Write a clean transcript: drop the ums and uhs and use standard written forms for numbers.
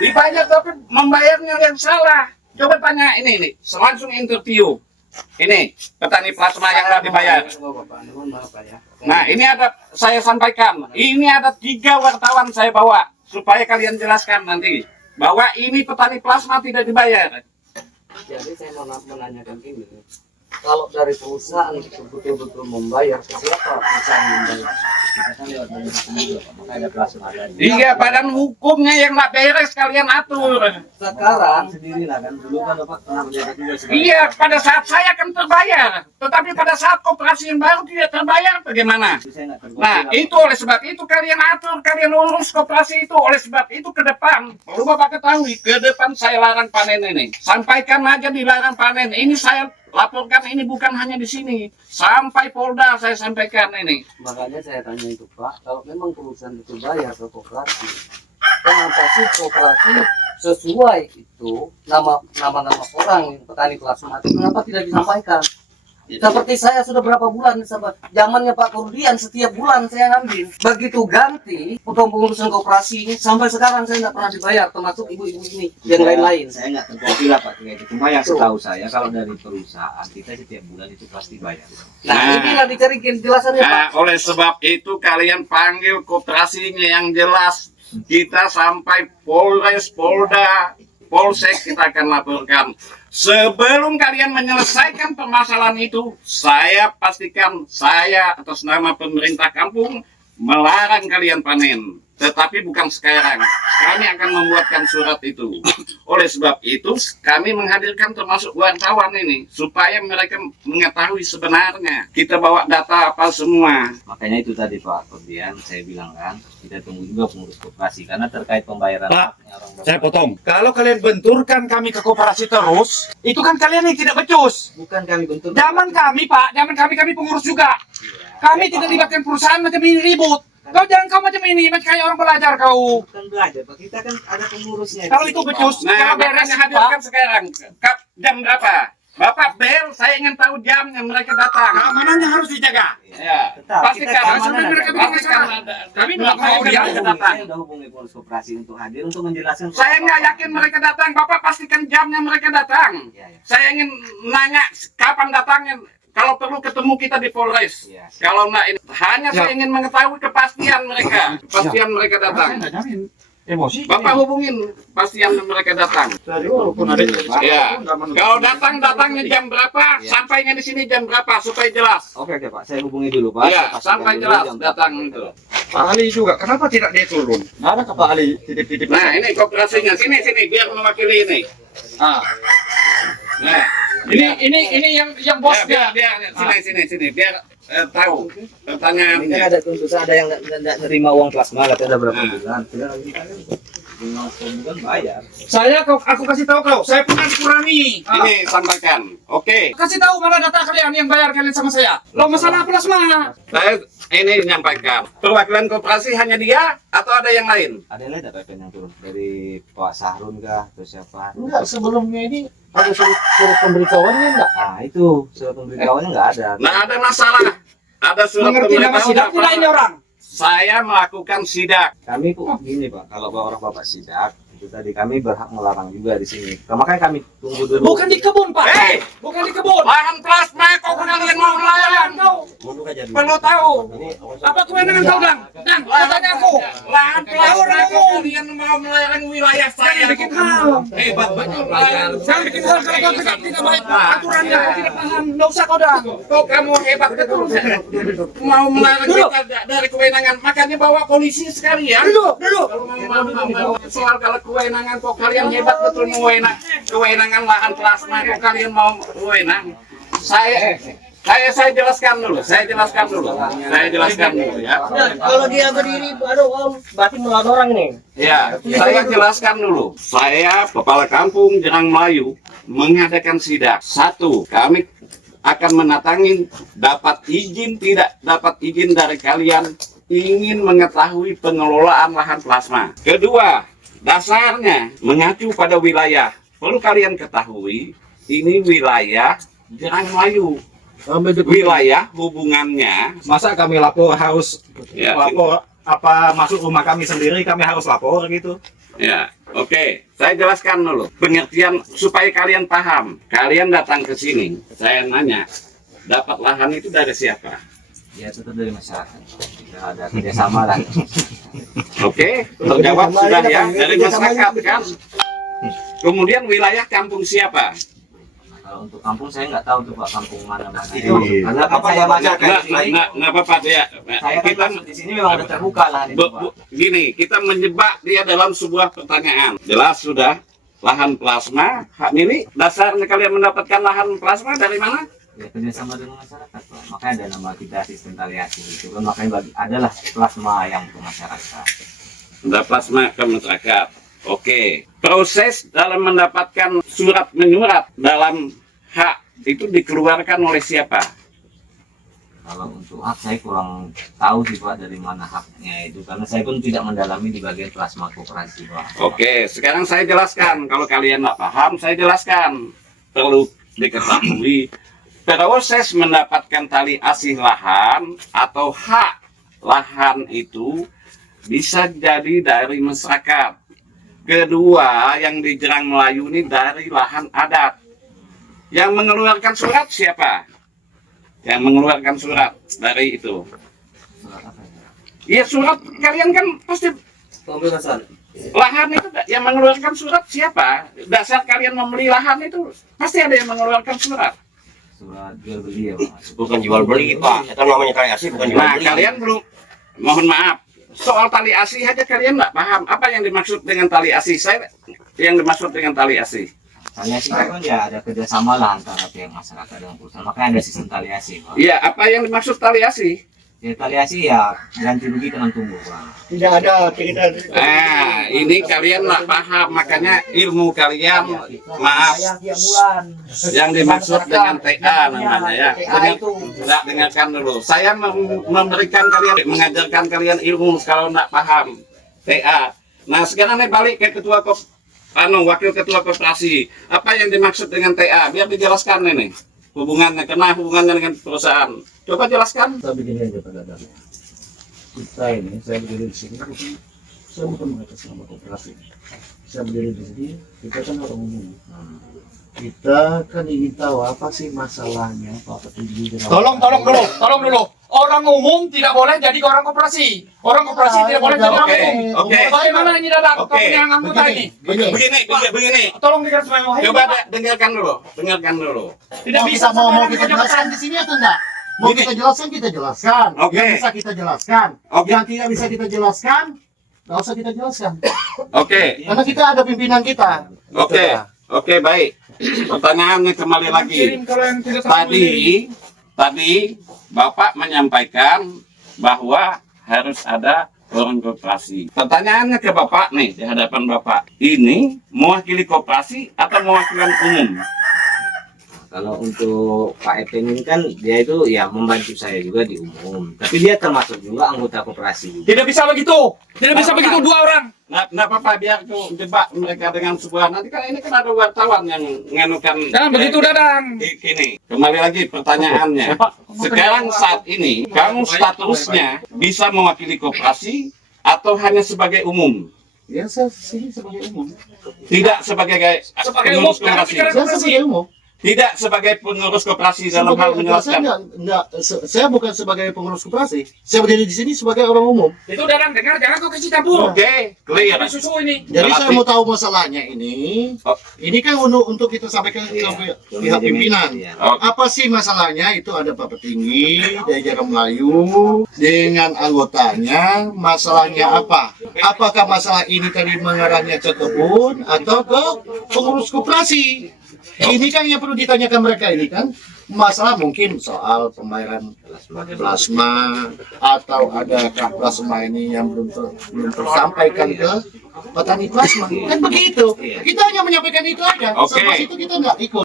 Dibayar tapi membayarnya yang salah. Coba tanya ini, langsung interview. Ini petani plasma yang nggak dibayar. Nah, ini ada saya sampaikan. Ini ada 3 wartawan saya bawa supaya kalian jelaskan nanti bahwa ini petani plasma tidak dibayar. Jadi saya mau menanyakan ini, kalau dari perusahaan itu betul-betul membayar, siapa perusahaan membayar? Kita kan lewat dari hukum juga, makanya ada plasma ada. Iya, badan hukumnya yang nggak beres kalian atur. Sekarang sendiri lah kan, dulu kan Bapak pernah menjabat juga. Iya, pada saat saya akan terbayar, tetapi pada saat koperasi yang baru tidak terbayar, bagaimana? Nah, itu oleh sebab itu kalian atur, kalian urus koperasi itu. Oleh sebab itu ke depan, perlu Bapak ketahui, ke depan saya larang panen ini. Sampaikan aja dilarang panen. Ini saya laporkan, ini bukan hanya di sini, sampai Polda saya sampaikan ini. Makanya saya tanya itu Pak, kalau memang perusahaan itu bayar ke koperasi, kenapa sih koperasi sesuai itu nama orang petani plasma itu kenapa tidak disampaikan? Seperti saya sudah berapa bulan zamannya Pak Kurdian, setiap bulan saya ngambil. Begitu ganti pengurusan koperasi ini sampai sekarang saya nggak pernah dibayar, termasuk ibu-ibu ini yang lain-lain. Saya nggak terkopi lah Pak itu. Cuma yang setahu saya kalau dari perusahaan kita setiap bulan itu pasti bayar. Nah, inilah dicari penjelasannya Pak. Nah, oleh sebab itu kalian panggil koperasinya yang jelas. Kita sampai Polres, Polda, Polsek kita akan laporkan. Sebelum kalian menyelesaikan permasalahan itu, saya pastikan saya atas nama pemerintah kampung melarang kalian panen. Tetapi bukan sekarang. Kami akan membuatkan surat itu. Oleh sebab itu, kami menghadirkan termasuk wartawan ini supaya mereka mengetahui sebenarnya. Kita bawa data apa semua. Makanya itu tadi Pak, kemudian saya bilang kan, kita tunggu juga pengurus koperasi karena terkait pembayaran. Pak, saya potong. Kalau kalian benturkan kami ke koperasi terus, itu kan kalian yang tidak becus. Bukan kami bentuk. Zaman kami Pak, zaman kami pengurus juga. Kami tidak libatkan perusahaan macam ini ribut. Kau jangan kau macam ini, macam kayak orang belajar kau. Bukan belajar Pak, kita kan ada pengurusnya. Kalau itu becus, Nah, kalau beres beresnya hadirkan sekarang. Jam berapa? Bapak bel, saya ingin tahu jamnya mereka datang. keamanannya harus dijaga. Ya, Tetap, pastikan. kita keamanan ada. Pastikan. Kami Bapak mau dia mereka datang. Saya udah hubungi pengurus koperasi untuk hadir untuk menjelaskan. Saya nggak yakin mereka datang. Bapak pastikan jamnya mereka datang. Ya. Saya ingin nanya kapan datangnya. Kalau perlu ketemu kita di Polres. Ya. Kalau enggak ini hanya saya ingin mengetahui kepastian mereka. Kepastian mereka datang. Emosi. Bapak hubungin pastian mereka datang. Walaupun ada Ya. Kalau datangnya jam berapa, sampainya di sini jam berapa supaya jelas. Oke Pak, saya hubungi dulu Pak. Iya, Saya pastikan sampai dulu jelas jam datang berapa. itu. Pak Ali juga, kenapa tidak dia turun? Nggak ada ke Pak Ali titip-titip. Nah, ini kooperasinya. Sini biar mewakili ini. Ah. Nah, Ini yang bosnya. biar sini biar tahu pertanyaan. Ini kan ada tuntutan, ada yang nggak nerima uang plasma, katanya ada berapa bulan. Sudah lagi kan 5 bulan bayar. Aku kasih tahu kau, saya pernah dikurangi. Ini sampaikan. Oke. Kasih tahu mana data kalian yang bayar kalian sama saya. Lo masalah plasma. Saya ini menyampaikan. Perwakilan koperasi hanya dia atau ada yang lain? Ada yang lain ada yang turun dari Pak Sahrun kah atau siapa? enggak, sebelumnya ini ada surat pemberitahuannya enggak? Nah itu surat pemberitahuannya nggak ada. Nah, ada masalah. Ada surat Mengerti nama pemberitahuan. sidak tidak ini orang. Saya melakukan sidak. Kami kok gini Pak, kalau orang Bapak sidak itu tadi kami berhak melarang juga di sini. Makanya kami tunggu dulu. Bukan di kebun, Pak. Hei! Bukan di kebun. Lahan plasma kok kalian mau melarang? Kau Dulu aja dulu. Perlu tahu. apa kewenangan kau, Dang? Dang, kau tanya aku. Lahan plasma kok kalian mau melarang wilayah saya? Bikin hal. Hebat betul kalian. Jangan bikin hal kalau kau tidak baik aturannya kau tidak paham. Nggak usah kau, Dang. Kok kamu hebat betul. Mau melarang kita dari kewenangan. Makanya bawa polisi sekalian. Duduk. Kalau mau soal kalau kewenangan kok kalian hebat betul kewenangan lahan plasma kok kalian mau kewenang. Saya jelaskan dulu ya. Kalau dia berdiri baru om, berarti melawan orang nih. Ya, saya jelaskan dulu. Saya kepala kampung Jerang Melayu mengadakan sidak. 1, kami akan menatangin dapat izin tidak dapat izin dari kalian ingin mengetahui pengelolaan lahan plasma. 2, dasarnya mengacu pada wilayah. Perlu kalian ketahui, ini wilayah Jerang Melayu. Wilayah hubungannya. Masa kami lapor harus Ya. lapor apa masuk rumah kami sendiri kami harus lapor gitu? Ya, Oke, saya jelaskan dulu pengertian supaya kalian paham. Kalian datang ke sini, saya nanya, dapat lahan itu dari siapa? Ya tetap dari masyarakat. Tidak ada kerjasama lah. Oke, terjawab sudah ya, dari masyarakat kan. Kemudian wilayah kampung siapa? Kalau untuk kampung saya nggak tahu tuh Pak, kampung mana mana. Iya. Karena kan saya baca kan di sini. Nggak apa-apa ya. Saya Kita kan di sini memang udah terbuka lah itu Pak. gini, kita menjebak dia dalam sebuah pertanyaan. Jelas sudah, lahan plasma hak milik. Dasarnya kalian mendapatkan lahan plasma dari mana? Ya kerjasama dengan masyarakat Pak. Makanya ada nama kita sistem taliasi itu kan, makanya adalah plasma yang ke masyarakat. Ada plasma ke masyarakat. Oke, proses dalam mendapatkan surat menyurat dalam hak itu dikeluarkan oleh siapa? Kalau untuk hak saya kurang tahu sih Pak dari mana haknya itu, karena saya pun tidak mendalami di bagian plasma koperasi Pak. Oke, sekarang saya jelaskan. Kalau kalian nggak paham, saya jelaskan. Perlu diketahui proses mendapatkan tali asih lahan atau hak lahan itu bisa jadi dari masyarakat. Kedua, yang di Jerang Melayu ini dari lahan adat. Yang mengeluarkan surat siapa? Yang mengeluarkan surat dari itu. Surat apa ya? Iya, surat kalian kan pasti Pembebasan. lahan itu yang mengeluarkan surat siapa? Dasar kalian membeli lahan itu pasti ada yang mengeluarkan surat. Surat jual beli ya Pak. Bukan jual beli Pak, itu namanya tali asih bukan jual Nah, beli. kalian belum, mohon maaf, soal tali asih aja kalian nggak paham. Apa yang dimaksud dengan tali asih? Saya yang dimaksud dengan tali asih. Taliasi kan ya ada kerjasama lah antara pihak masyarakat dengan perusahaan, makanya ada sistem taliasi Pak. Iya, apa yang dimaksud tali asih? Ya taliasi ya ganti rugi dengan tumbuh Pak. Tidak ada cerita. Nah, ini kalian nggak paham, makanya ilmu kalian, maaf, yang dimaksud dengan TA namanya ya. Dengarkan dulu. Saya memberikan kalian, mengajarkan kalian ilmu kalau nggak paham TA. Nah, sekarang nih balik ke wakil ketua koperasi. Apa yang dimaksud dengan TA? Biar dijelaskan ini hubungannya, karena hubungannya dengan perusahaan. Coba jelaskan. Kita begini aja Pak Dadang. Kita ini, saya berdiri di sini, saya bukan mengatasnama koperasi. Saya berdiri di sini, kita kan orang umum. Kita kan ingin tahu apa sih masalahnya Pak Petinggi. Tolong dulu. Orang umum tidak boleh jadi orang koperasi. Orang koperasi tidak boleh jadi orang Oke, umum. oke. Bagaimana ini Dadang? Oke. Kamu yang anggota ini. Begini. Tolong digarisbawahi. Coba dengarkan dulu. Tidak bisa mau sembarangan kita kerja jelaskan besar. di sini atau enggak? Mau Gini. kita jelaskan. Oke. Yang bisa kita jelaskan. Oke. Yang tidak bisa kita jelaskan, nggak usah kita jelaskan. Oke, Karena kita ada pimpinan kita. oke, baik. Pertanyaannya kembali lagi. Kirim kalau yang tidak tahu ini. Tadi Bapak menyampaikan bahwa harus ada orang koperasi. Pertanyaannya ke Bapak nih, di hadapan Bapak. Ini mewakili koperasi atau mewakili umum? Kalau untuk Pak Epen ini kan dia itu ya membantu saya juga di umum, tapi dia termasuk juga anggota koperasi. Tidak bisa begitu. Tidak bisa begitu dua orang. Nggak apa-apa, biar tuh jebak mereka dengan sebuah. Nanti kan ini kan ada wartawan yang nganukan. Jangan begitu Dadang. Gini, kembali lagi pertanyaannya. Sekarang saat ini, kamu statusnya bisa mewakili koperasi atau hanya sebagai umum? Ya saya sini sebagai umum. Tidak sebagai pengurus umum, karena koperasi. pikiran- Saya sebagai umum. Tidak sebagai pengurus koperasi dalam hal Saya menjelaskan. saya bukan sebagai pengurus koperasi. Saya berdiri di sini sebagai orang umum. Itu Dadang dengar, jangan kau kasih campur. Oke, clear. Ini susu ini. Jadi Berarti- saya mau tahu masalahnya ini. Oh. Ini kan untuk kita sampaikan ke pihak pimpinan. Iya. Oh, Apa sih masalahnya? Itu ada Pak Petinggi dari Jerang Melayu dengan anggotanya. Masalahnya apa? Apakah masalah ini tadi mengarahnya ke kebun atau ke pengurus koperasi? Ini kan yang perlu ditanyakan mereka ini kan. Masalah mungkin soal pembayaran plasma atau adakah plasma ini yang belum tersampaikan ke petani plasma. Kan begitu. Kita hanya menyampaikan itu aja. Oke. Sampai situ kita nggak ikut.